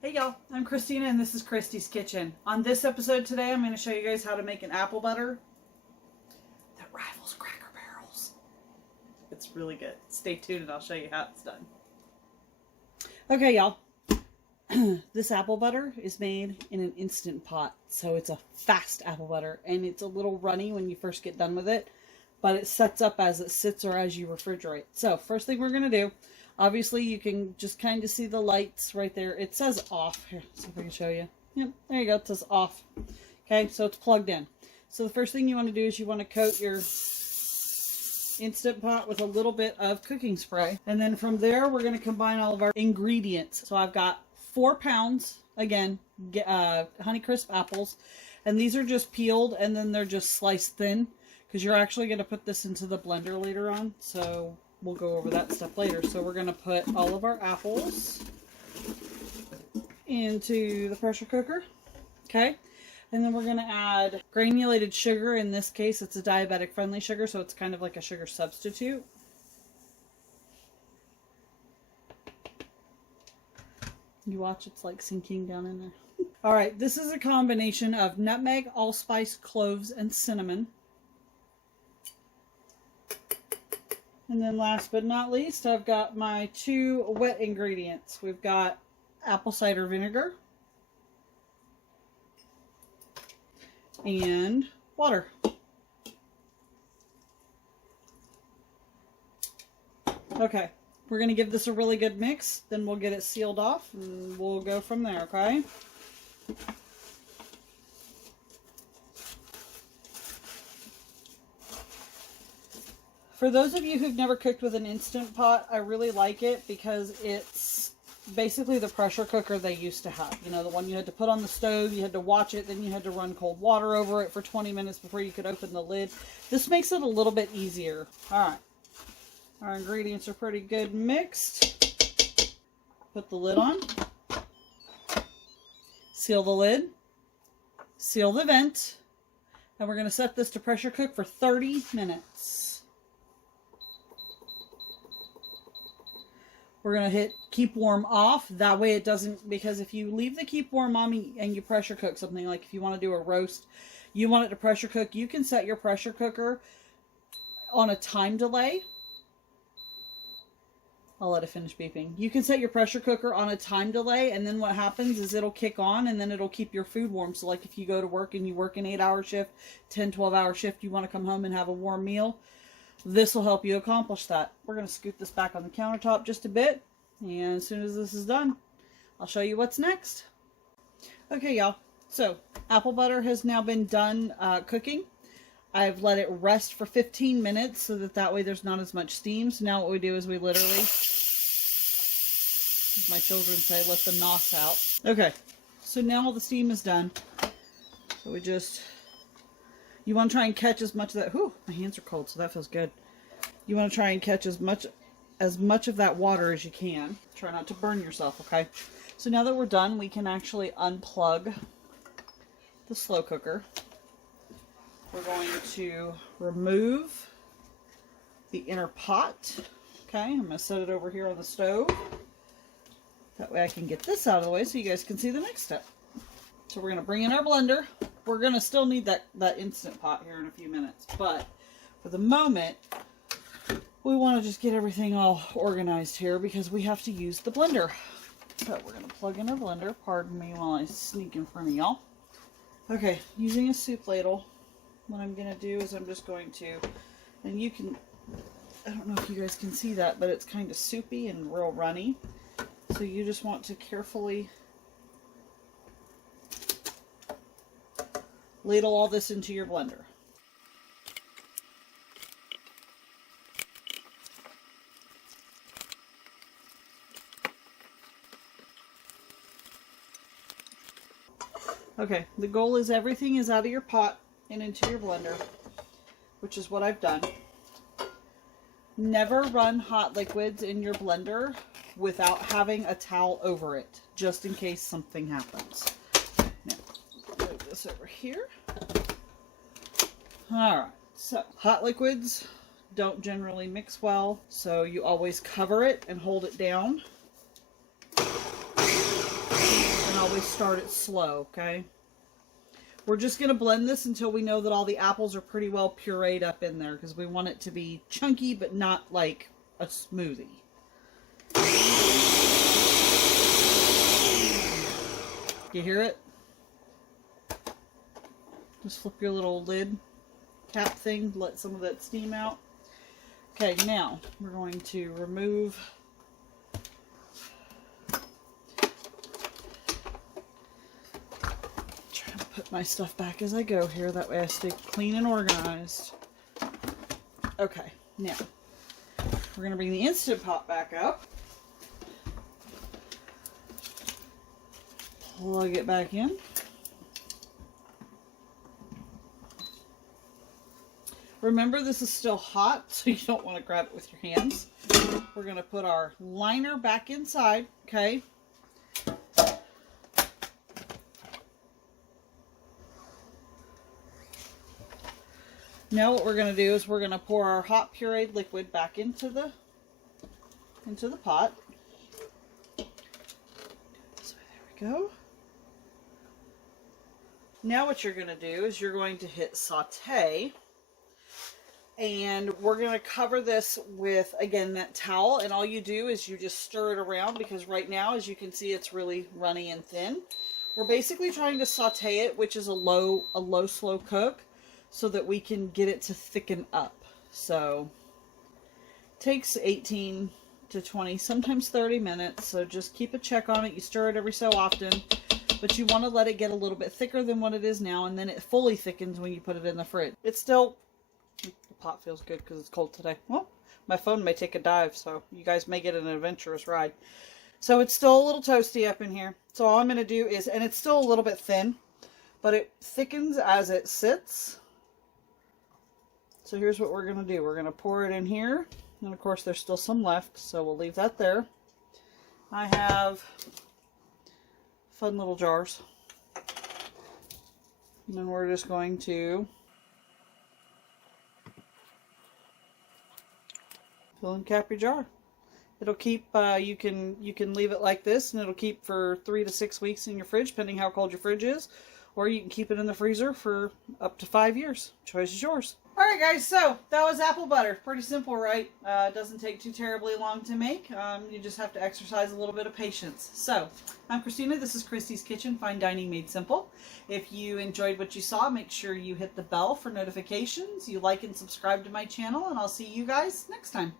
Hey y'all, I'm Christina and this is Christie's Kitchen. On this episode today, I'm going to show you guys how to make an apple butter that rivals Cracker Barrel's. It's really good. Stay tuned and I'll show you how it's done. Okay y'all, this apple butter is made in an Instant Pot. So it's a fast apple butter and it's a little runny when you first get done with it. But it sets up as it sits or as you refrigerate. So first thing we're going to do, obviously you can just kind of see the lights right there. It says off. Here, see if I can show you. Yep, there you go. It says off. Okay, so it's plugged in. So the first thing you want to do is you want to coat your Instant Pot with a little bit of cooking spray. And then from there, we're going to combine all of our ingredients. So I've got 4 pounds, again, Honeycrisp apples. And these are just peeled and then they're just sliced thin. Because you're actually going to put this into the blender later on. So we'll go over that stuff later. So we're going to put all of our apples into the pressure cooker. Okay. And then we're going to add granulated sugar. In this case, it's a diabetic friendly sugar. So it's kind of like a sugar substitute. You watch, it's like sinking down in there. All right. This is a combination of nutmeg, allspice, cloves, and cinnamon. And then last but not least, I've got my 2 wet ingredients. We've got apple cider vinegar and water. Okay, we're going to give this a really good mix, then we'll get it sealed off and we'll go from there, okay? For those of you who've never cooked with an Instant Pot, I really like it because it's basically the pressure cooker they used to have. You know, the one you had to put on the stove, you had to watch it, then you had to run cold water over it for 20 minutes before you could open the lid. This makes it a little bit easier. Alright, our ingredients are pretty good mixed. Put the lid on. Seal the lid. Seal the vent. And we're going to set this to pressure cook for 30 minutes. We're going to hit keep warm off. That way it doesn't, because if you leave the keep warm on and you pressure cook something, like if you want to do a roast, you want it to pressure cook, you can set your pressure cooker on a time delay. I'll let it finish beeping. You can set your pressure cooker on a time delay, and then what happens is it'll kick on and then it'll keep your food warm. So like if you go to work and you work an 8-hour shift, 10, 12-hour shift, you want to come home and have a warm meal, this will help you accomplish that. We're going to scoot this back on the countertop just a bit. And as soon as this is done, I'll show you what's next. Okay, y'all. So, apple butter has now been done cooking. I've let it rest for 15 minutes so that way there's not as much steam. So now what we do is we literally, as my children say, let the nos out. Okay, so now all the steam is done. So we just... You want to try and catch as much of that. Whew, my hands are cold, so that feels good. You want to try and catch as much of that water as you can. Try not to burn yourself, okay? So now that we're done, we can actually unplug the slow cooker. We're going to remove the inner pot. Okay, I'm going to set it over here on the stove. That way I can get this out of the way so you guys can see the next step. So we're going to bring in our blender. We're going to still need that Instant Pot here in a few minutes. But for the moment, we want to just get everything all organized here because we have to use the blender. So we're going to plug in our blender. Pardon me while I sneak in front of y'all. Okay, using a soup ladle, what I'm going to do is I'm just going to, and you can, I don't know if you guys can see that, but it's kind of soupy and real runny. So you just want to carefully ladle all this into your blender. Okay, the goal is everything is out of your pot and into your blender, which is what I've done. Never run hot liquids in your blender without having a towel over it, just in case something happens. Now, move this over here. Alright, so hot liquids don't generally mix well, so you always cover it and hold it down. always start it slow, okay? We're just going to blend this until we know that all the apples are pretty well pureed up in there, because we want it to be chunky but not like a smoothie. You hear it? Just flip your little lid cap thing, let some of that steam out. Okay, now we're going to remove put my stuff back as I go here. That way I stay clean and organized. Okay, now we're going to bring the Instant Pot back up. Plug it back in. Remember, this is still hot, so you don't want to grab it with your hands. We're going to put our liner back inside, okay? Now what we're going to do is we're going to pour our hot pureed liquid back into the pot. So there we go. Now what you're going to do is you're going to hit saute, and we're going to cover this with, again, that towel, and all you do is you just stir it around, because right now, as you can see, it's really runny and thin. We're basically trying to saute it, which is a low slow cook, so that we can get it to thicken up. So it takes 18 to 20, sometimes 30 minutes. So just keep a check on it. You stir it every so often, but you want to let it get a little bit thicker than what it is now, and then it fully thickens when you put it in the fridge. It's still, the pot feels good because it's cold today. Well, my phone may take a dive, so you guys may get an adventurous ride. So it's still a little toasty up in here. So all I'm going to do is, and it's still a little bit thin, but it thickens as it sits. So here's what we're going to do. We're going to pour it in here. And of course there's still some left, so we'll leave that there. I have fun little jars. And then we're just going to fill and cap your jar. It'll keep, you can leave it like this, and it'll keep for 3 to 6 weeks in your fridge, depending how cold your fridge is. Or you can keep it in the freezer for up to 5 years. Choice is yours. Alright guys, so that was apple butter. Pretty simple, right? It doesn't take too terribly long to make. You just have to exercise a little bit of patience. So, I'm Christina. This is Christie's Kitchen, Fine Dining Made Simple. If you enjoyed what you saw, make sure you hit the bell for notifications. You like and subscribe to my channel, and I'll see you guys next time.